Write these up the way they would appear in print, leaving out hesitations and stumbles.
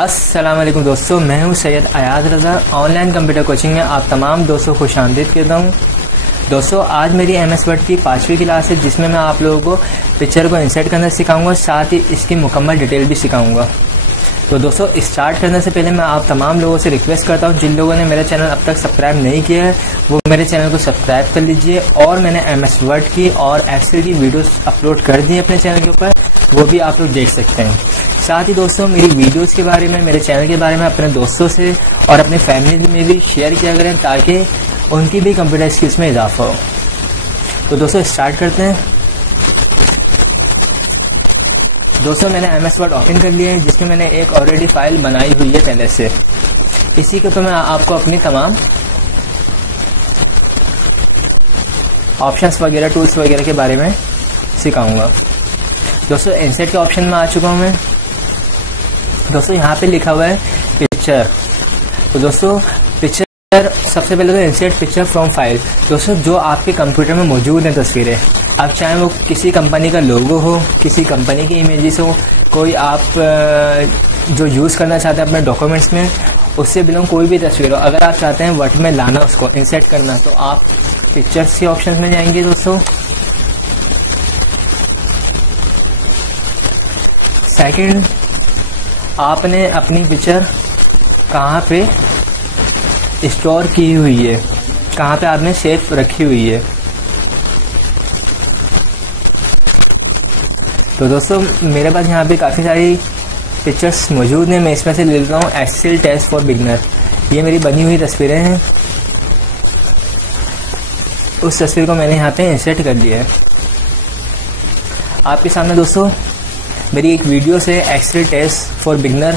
अस्सलाम वालेकुम दोस्तों, मैं हूं सैयद अयाज रज़ा। ऑनलाइन कंप्यूटर कोचिंग में आप तमाम दोस्तों को खुशामदीद कहता हूं। दोस्तों, आज मेरी MS वर्ड की 5वीं क्लास है, जिसमें मैं आप लोगों को पिक्चर को इंसर्ट करना सिखाऊंगा, साथ ही इसकी मुकम्मल डिटेल भी सिखाऊंगा। तो दोस्तों, स्टार्ट करने से पहले मैं आप तमाम लोगों से रिक्वेस्ट करता हूं, जिन लोगों ने मेरा चैनल अब तक सब्सक्राइब नहीं किया है वो मेरे चैनल को सब्सक्राइब कर लीजिए। और मैंने MS वर्ड की और एक्सेल की वीडियोस अपलोड कर दी है अपने चैनल के ऊपर, वो भी आप लोग देख सकते हैं। साथ ही दोस्तों, मेरी वीडियोस के बारे में, मेरे चैनल के बारे में अपने दोस्तों से और अपने फैमिली में भी शेयर किया करें, ताकि उनकी भी कंप्यूटर स्किल्स में इजाफा हो। तो दोस्तों, स्टार्ट करते हैं। दोस्तों, मैंने MS वर्ड ओपन कर लिया है, जिसमें मैंने एक ऑलरेडी फाइल बनाई हुई है पहले से। इसी के ऊपर मैं आपको अपनी तमाम ऑप्शंस वगैरह, टूल्स वगैरह के बारे में सिखाऊंगा। दोस्तों, इंसर्ट के ऑप्शन में आ चुका हूं मैं। दोस्तों, यहाँ पे लिखा हुआ है पिक्चर। तो दोस्तों, पिक्चर सबसे पहले तो इंसर्ट पिक्चर फ्रॉम फाइल। दोस्तों, जो आपके कंप्यूटर में मौजूद हैं तस्वीरें, आप चाहे वो किसी कंपनी का लोगो हो, किसी कंपनी की इमेजेस हो, कोई आप जो यूज़ करना चाहते हैं अपने डॉक्यूमेंट्स में, उससे बिलोंग कोई भी तस्वीर हो, अगर आप चाहते हैं वर्ड में लाना, उसको इंसर्ट करना, तो आप पिक्चर्स के ऑप्शन में जाएंगे। दोस्तों, सेकंड, आपने अपनी पिक्चर कहाँ पे स्टोर की हुई है, कहाँ पे आपने सेव रखी हुई है। तो दोस्तों, मेरे पास यहाँ पे काफ़ी सारी पिक्चर्स मौजूद हैं। मैं इसमें से ले लेता हूँ एक्सेल टेस्ट फॉर बिगनर। ये मेरी बनी हुई तस्वीरें हैं। उस तस्वीर को मैंने यहाँ पे इंसर्ट कर लिया है। आपके सामने दोस्तों मेरी एक वीडियो से एक्सेल टेस्ट फॉर बिगनर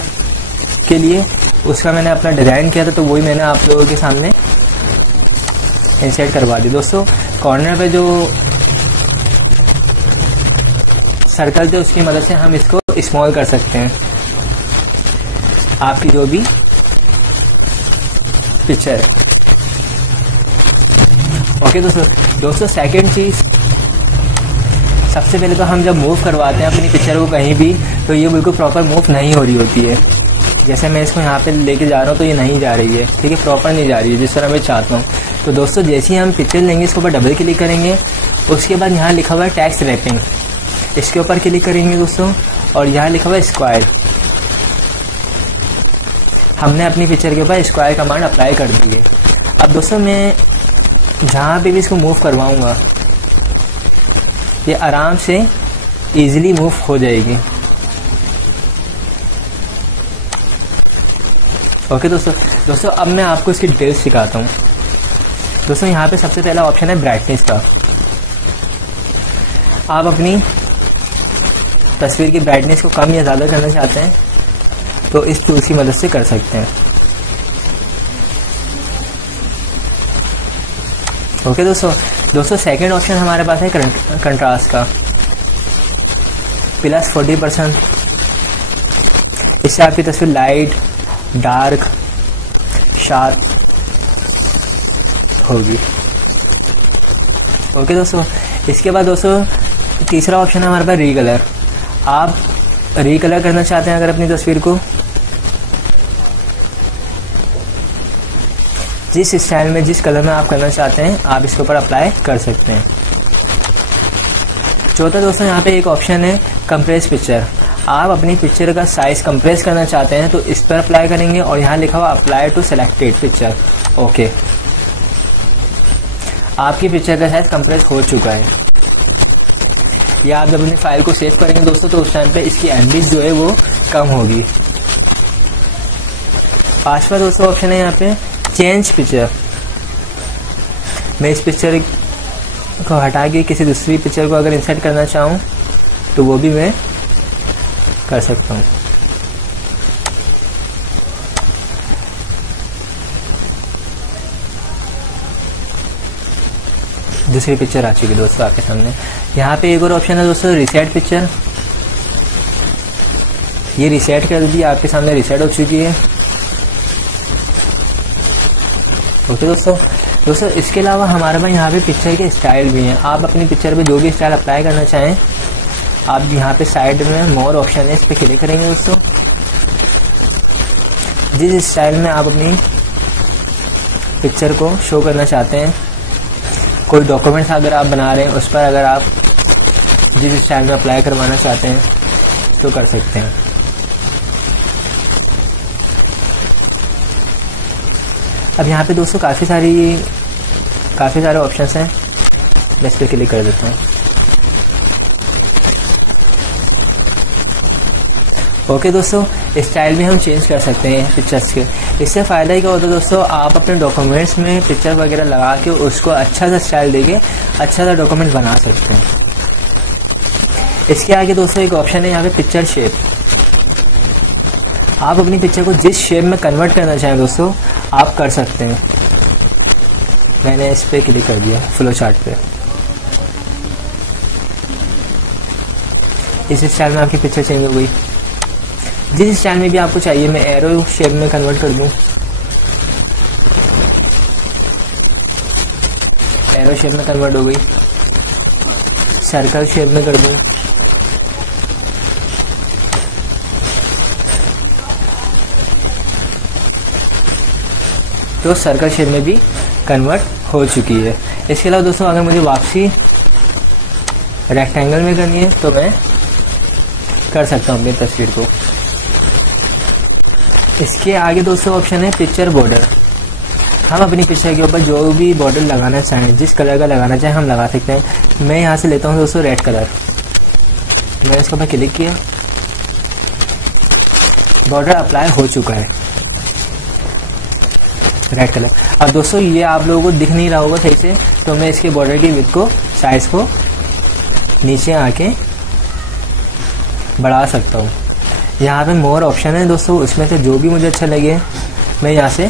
के लिए, उसका मैंने अपना डिज़ाइन किया था, तो वही मैंने आप लोगों के सामने इंसर्ट करवा दी। दोस्तों, कॉर्नर पे जो सर्कल थे, उसकी मदद से हम इसको स्मॉल कर सकते हैं, आपकी जो भी पिक्चर है। ओके दोस्तों, सेकंड चीज़, सबसे पहले तो हम जब मूव करवाते हैं अपनी पिक्चर को कहीं भी, तो ये बिल्कुल प्रॉपर मूव नहीं हो रही होती है। जैसे मैं इसको यहाँ पे लेके जा रहा हूँ, तो ये नहीं जा रही है, ठीक है, प्रॉपर नहीं जा रही है जिस तरह मैं चाहता हूँ। तो दोस्तों, जैसे ही हम पिक्चर लेंगे, इसके ऊपर डबल क्लिक करेंगे, उसके बाद यहाँ लिखा हुआ है टेक्स्ट रैपिंग, इसके ऊपर क्लिक करेंगे दोस्तों, और यहाँ लिखा हुआ है स्क्वायर। हमने अपनी पिक्चर के ऊपर स्क्वायर कमांड अप्लाई कर दी है। अब दोस्तों, मैं जहाँ पे भी इसको मूव करवाऊंगा, ये आराम से इजीली मूव हो जाएगी। ओके दोस्तों, अब मैं आपको इसकी डिटेल्स सिखाता हूँ। दोस्तों, यहाँ पे सबसे पहला ऑप्शन है ब्राइटनेस का। आप अपनी तस्वीर की ब्राइटनेस को कम या ज़्यादा करना चाहते हैं, तो इस टूल की मदद से कर सकते हैं। ओके दोस्तों, सेकंड ऑप्शन हमारे पास है कंट्रास्ट का, +40%। इससे आपकी तस्वीर लाइट, डार्क, शार्प होगी। ओके दोस्तों, इसके बाद दोस्तों तीसरा ऑप्शन है हमारे पास रीकलर। आप रीकलर करना चाहते हैं अगर अपनी तस्वीर को, जिस स्टाइल में, जिस कलर में आप करना चाहते हैं, आप इसके ऊपर अप्लाई कर सकते हैं। चौथा दोस्तों, यहाँ पे एक ऑप्शन है कंप्रेस पिक्चर। आप अपनी पिक्चर का साइज कंप्रेस करना चाहते हैं, तो इस पर अप्लाई करेंगे, और यहाँ लिखा हुआ apply to selected picture. Okay, आपकी पिक्चर का साइज कंप्रेस हो चुका है। या आप जब अपनी फाइल को सेव करेंगे दोस्तों, तो उस टाइम पे इसकी MB जो है वो कम होगी। पांचवा दोस्तों ऑप्शन है यहाँ पे चेंज पिक्चर। मैं इस पिक्चर को हटा के किसी दूसरी पिक्चर को अगर इंसर्ट करना चाहूँ, तो वो भी मैं कर सकता हूँ। दूसरी पिक्चर आ चुकी है दोस्तों आपके सामने। यहाँ पे एक और ऑप्शन है दोस्तों रिसेट पिक्चर। ये रिसेट कर दी, आपके सामने रिसेट हो चुकी है। ओके दोस्तों, इसके अलावा हमारे पास यहाँ पे पिक्चर के स्टाइल भी हैं। आप अपनी पिक्चर पे जो भी स्टाइल अप्लाई करना चाहें, आप यहाँ पे साइड में मोर ऑप्शन है, इस पर क्लिक करेंगे दोस्तों। जिस स्टाइल में आप अपनी पिक्चर को शो करना चाहते हैं, कोई डॉक्यूमेंट्स अगर आप बना रहे हैं उस पर अगर आप जिस स्टाइल में अप्लाई करवाना चाहते हैं तो कर सकते हैं। अब यहाँ पे दोस्तों काफ़ी सारे ऑप्शंस हैं, मैं इस पर क्लिक कर देता हूँ। ओके दोस्तों, स्टाइल भी हम चेंज कर सकते हैं पिक्चर्स के। इससे फ़ायदा ही क्या होता है दोस्तों, आप अपने डॉक्यूमेंट्स में पिक्चर वगैरह लगा के उसको अच्छा सा स्टाइल देके अच्छा सा डॉक्यूमेंट बना सकते हैं। इसके आगे दोस्तों एक ऑप्शन है यहाँ पे पिक्चर शेप। आप अपनी पिक्चर को जिस शेप में कन्वर्ट करना चाहें दोस्तों आप कर सकते हैं। मैंने इस पर क्लिक कर दिया फ्लो चार्ट पे। इस स्टाइल में आपकी पिक्चर चेंज हो गई। जिस स्टाइल में भी आपको चाहिए मैं एरो शेप में कन्वर्ट कर दूं, एरो शेप में कन्वर्ट हो गई, सर्कल शेप में कर दूं, तो सर्कल शेप में भी कन्वर्ट हो चुकी है। इसके अलावा दोस्तों अगर मुझे वापसी रेक्टेंगल में करनी है तो मैं कर सकता हूँ अपनी तस्वीर को। इसके आगे दोस्तों ऑप्शन है पिक्चर बॉर्डर। हम अपनी पिक्चर के ऊपर जो भी बॉर्डर लगाना चाहें, जिस कलर का लगाना चाहें हम लगा सकते हैं। मैं यहाँ से लेता हूँ दोस्तों रेड कलर। मैंने इसके ऊपर क्लिक किया, बॉर्डर अप्लाई हो चुका है रेड कलर। अब दोस्तों ये आप लोगों को दिख नहीं रहा होगा सही से, तो मैं इसके बॉर्डर की विड्थ को, साइज को नीचे आके बढ़ा सकता हूँ। यहाँ पे मोर ऑप्शन है दोस्तों, उसमें से जो भी मुझे अच्छा लगे मैं यहाँ से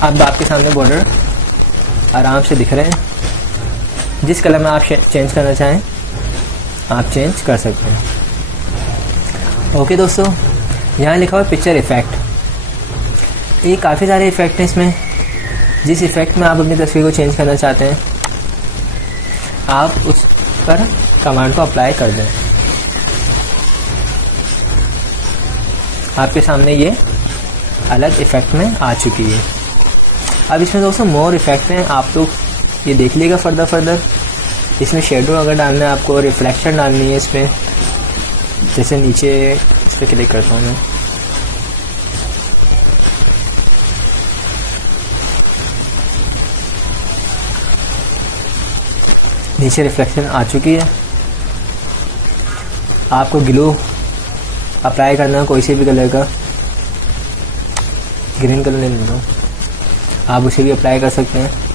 अब आपके सामने बॉर्डर आराम से दिख रहे हैं। जिस कलर में आप चेंज करना चाहें आप चेंज कर सकते हैं। ओके दोस्तों, यहाँ लिखा हुआ पिक्चर इफेक्ट। ये काफ़ी सारे इफेक्ट हैं इसमें। जिस इफेक्ट में आप अपनी तस्वीर को चेंज करना चाहते हैं आप उस पर कमांड को अप्लाई कर दें। आपके सामने ये अलग इफेक्ट में आ चुकी है। अब इसमें दोस्तों मोर इफेक्ट हैं, आप तो ये देख लीजिएगा फर्दर। इसमें शेडो अगर डालना है आपको, रिफ्लेक्शन डालनी है इसमें, जैसे नीचे इस पर क्लिक करता हूँ मैं, नीचे रिफ्लेक्शन आ चुकी है। आपको ग्लो अप्लाई करना है कोई से भी कलर का, ग्रीन कलर ले लेता हूँ, आप उसे भी अप्लाई कर सकते हैं।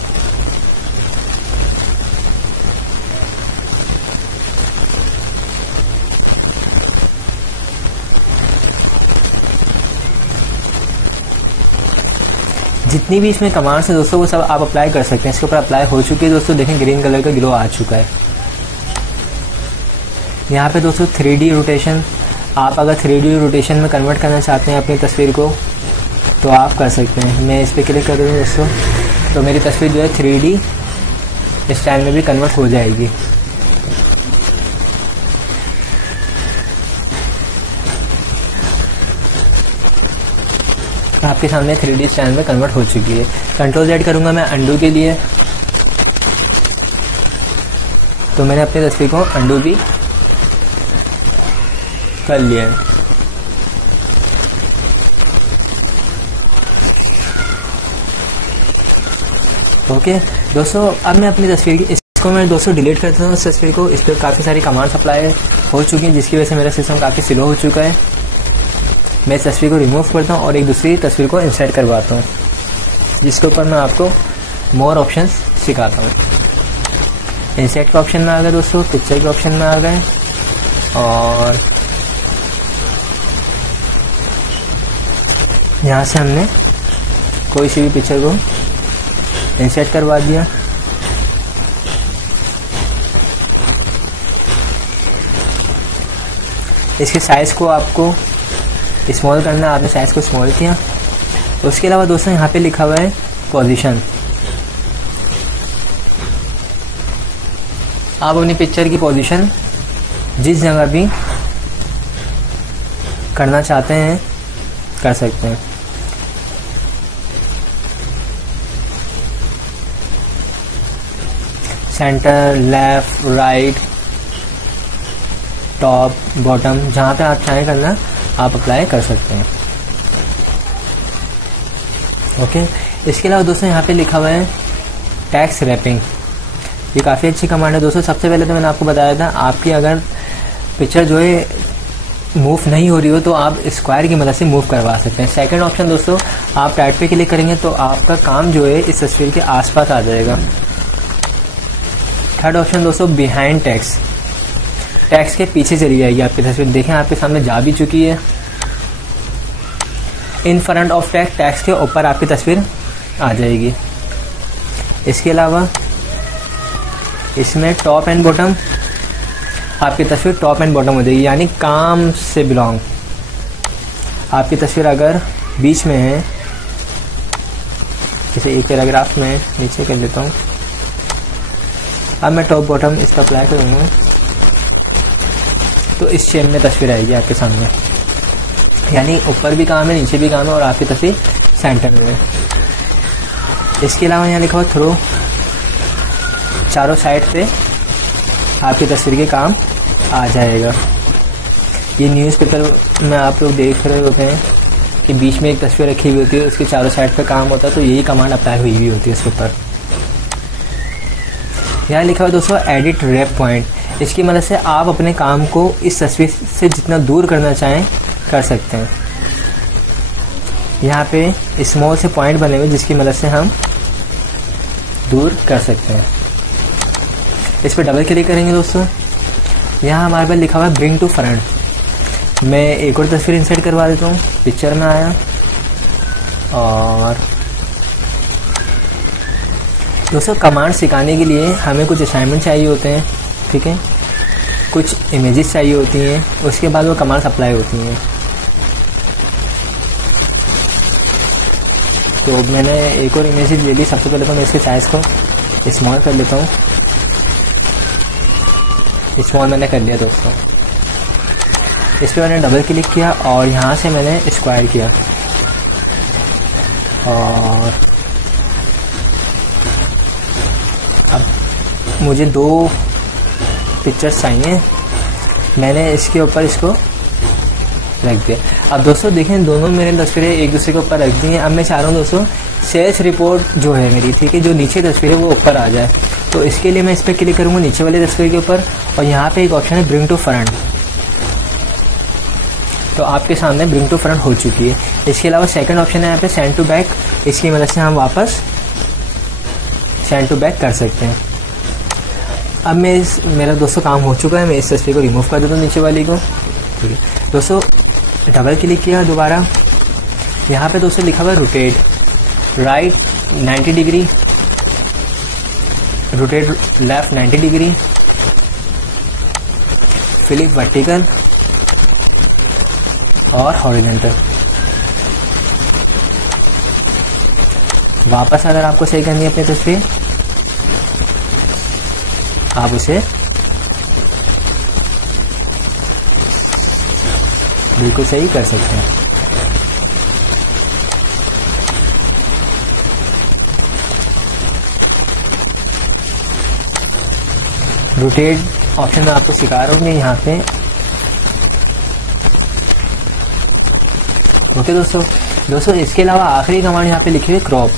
जितनी भी इसमें कमांड्स है दोस्तों वो सब आप अप्लाई कर सकते हैं। इसके ऊपर अप्लाई हो चुकी है दोस्तों, देखें ग्रीन कलर का ग्लो आ चुका है। यहाँ पे दोस्तों 3D रोटेशन, आप अगर 3D रोटेशन में कन्वर्ट करना चाहते हैं अपनी तस्वीर को तो आप कर सकते हैं। मैं इस पर क्लिक कर दूँगा दोस्तों, तो मेरी तस्वीर जो है 3D स्टाइल में भी कन्वर्ट हो जाएगी। आपके सामने 3D स्टाइल में कन्वर्ट हो चुकी है। कंट्रोल Z करूंगा मैं अंडू के लिए, तो मैंने अपनी तस्वीर को अंडू भी कर लिया है। ओके दोस्तों, अब मैं अपनी तस्वीर की इसको मैं दोस्तों डिलीट करता हूँ। इस तस्वीर को, इस पर काफ़ी सारी कमांड्स अप्लाई हो चुकी हैं जिसकी वजह से मेरा सिस्टम काफ़ी स्लो हो चुका है। मैं इस तस्वीर को रिमूव करता हूँ और एक दूसरी तस्वीर को इंसर्ट करवाता हूँ, जिसके ऊपर मैं आपको मोर ऑप्शंस सिखाता हूँ। इंसर्ट के ऑप्शन में आ गए दोस्तों, पिक्चर के ऑप्शन में आ गए, और यहाँ से हमने कोई सी भी पिक्चर को इंसर्ट करवा दिया। इसके साइज को आपको स्मॉल करना, आपने साइज को स्मॉल किया। उसके अलावा दोस्तों यहाँ पे लिखा हुआ है पोजीशन। आप अपनी पिक्चर की पोजीशन जिस जगह भी करना चाहते हैं कर सकते हैं। Centre, left, right, top, bottom, जहाँ पे आप चाहें करना आप अप्लाई कर सकते हैं। ओके, इसके अलावा दोस्तों यहाँ पे लिखा हुआ है टेक्स्ट रैपिंग। ये काफ़ी अच्छी कमांड है दोस्तों। सबसे पहले तो मैंने आपको बताया था, आपकी अगर पिक्चर जो है मूव नहीं हो रही हो तो आप स्क्वायर की मदद से मूव करवा सकते हैं। सेकंड ऑप्शन दोस्तों, आप टाइट पे क्लिक करेंगे तो आपका काम जो है इस तस्वीर के आसपास आ जाएगा। थर्ड ऑप्शन दोस्तों, बिहाइंड टेक्स्ट, टेक्स्ट के पीछे चली जाएगी आपकी तस्वीर। देखें आपके सामने जा भी चुकी है। In front of text, text के ऊपर आपकी तस्वीर आ जाएगी। इसके अलावा इसमें टॉप एंड बॉटम, आपकी तस्वीर टॉप एंड बॉटम हो जाएगी, यानी काम से बिलोंग। आपकी तस्वीर अगर बीच में है, जैसे एक पैराग्राफ में नीचे कर लेता हूँ। अब मैं टॉप बॉटम इसका अप्लाई करूँगा तो इस शेप में तस्वीर आएगी आपके सामने, यानी ऊपर भी काम है नीचे भी काम है और आपकी तस्वीर सेंटर में है। इसके अलावा यहाँ लिखा हुआ थ्रो, चारों साइड से आपकी तस्वीर के काम आ जाएगा। ये न्यूज़पेपर में आप लोग देख रहे होते हैं कि बीच में एक तस्वीर रखी हुई होती है, उसके चारों साइड पे काम होता है, तो यही कमांड अप्लाई हुई हुई होती है इसके ऊपर। यहाँ लिखा हुआ दोस्तों एडिट रैप पॉइंट, इसकी मदद से आप अपने काम को इस तस्वीर से जितना दूर करना चाहें कर सकते हैं। यहाँ पे स्मॉल से पॉइंट बने हुए जिसकी मदद से हम दूर कर सकते हैं। इस पर डबल क्लिक करेंगे दोस्तों। यहाँ हमारे पास लिखा हुआ है ब्रिंग टू फ्रंट। मैं एक और तस्वीर इंसर्ट करवा देता हूँ। पिक्चर में आया और दोस्तों कमांड सिखाने के लिए हमें कुछ असाइनमेंट चाहिए होते हैं, ठीक है, कुछ इमेजेस चाहिए होती हैं, उसके बाद वो कमांड्स अप्लाई होती हैं। तो मैंने एक और इमेज ले ली। सबसे पहले तो मैं इसके साइज को स्मॉल कर लेता हूँ। स्मॉल मैंने कर लिया दोस्तों। इस पर मैंने डबल क्लिक किया और यहाँ से मैंने स्क्वायर किया और अब मुझे 2 पिक्चर्स चाहिए। मैंने इसके ऊपर इसको रख दिया। अब दोस्तों देखें दोनों मेरे तस्वीरें एक दूसरे के ऊपर रख दी हैं। अब मैं चाह रहा हूँ दोस्तों सेल्स रिपोर्ट जो है मेरी, ठीक है, जो नीचे तस्वीर है वो ऊपर आ जाए। तो इसके लिए मैं इस पर क्लिक करूँगा नीचे वाली तस्वीर के ऊपर और यहाँ पे एक ऑप्शन है ब्रिंग टू फ्रंट। तो आपके सामने ब्रिंग टू फ्रंट हो चुकी है। इसके अलावा सेकंड ऑप्शन है यहाँ पे सेंड टू बैक। इसकी मदद से हम वापस सेंड टू बैक कर सकते हैं। अब मेरा दोस्तों काम हो चुका है। मैं इस तस्वीर को रिमूव कर देता हूँ नीचे वाली को, ठीक है दोस्तों। डबल क्लिक किया दोबारा। यहाँ पे दोस्तों लिखा हुआ है rotate right 90 degree, rotate left 90 degree, flip vertical और हॉरिजॉन्टल। वापस अगर आपको सही करनी है अपनी तस्वीर, आप उसे बिल्कुल सही कर सकते हैं। रोटेट ऑप्शन में आपको सिखा रहा हूँ यहाँ पे। ओके दोस्तों इसके अलावा आखिरी कमांड यहाँ पे लिखी हुई क्रॉप।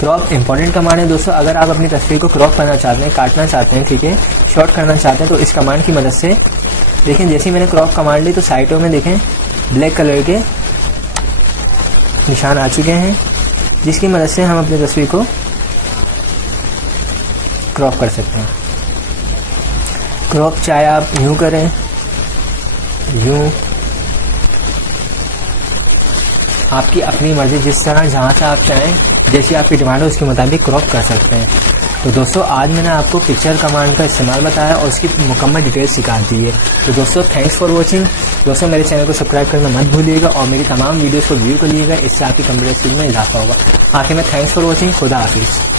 क्रॉप इंपॉर्टेंट कमांड है दोस्तों। अगर आप अपनी तस्वीर को क्रॉप करना चाहते हैं, काटना चाहते हैं, ठीक है, शॉर्ट करना चाहते हैं, तो इस कमांड की मदद से देखें जैसे मैंने क्रॉप कमांड ली तो साइडों में देखें ब्लैक कलर के निशान आ चुके हैं, जिसकी मदद से हम अपनी तस्वीर को क्रॉप कर सकते हैं। क्रॉप चाहे आप यूं करें, यूं, आपकी अपनी मर्जी, जिस तरह जहाँ से आप चाहें, जैसी आपकी डिमांड हो उसके मुताबिक क्रॉप कर सकते हैं। तो दोस्तों आज मैंने आपको पिक्चर कमांड का इस्तेमाल बताया और उसकी मुकम्मल डिटेल सिखा दी है। तो दोस्तों थैंक्स फॉर वॉचिंग। दोस्तों मेरे चैनल को सब्सक्राइब करना मत भूलिएगा और मेरी तमाम वीडियोस को व्यू करिएगा, इससे आपकी कंप्यूटर स्किल में इजाफा होगा। आखिर में थैंक्स फॉर वॉचिंग। खुदा हाफिज़।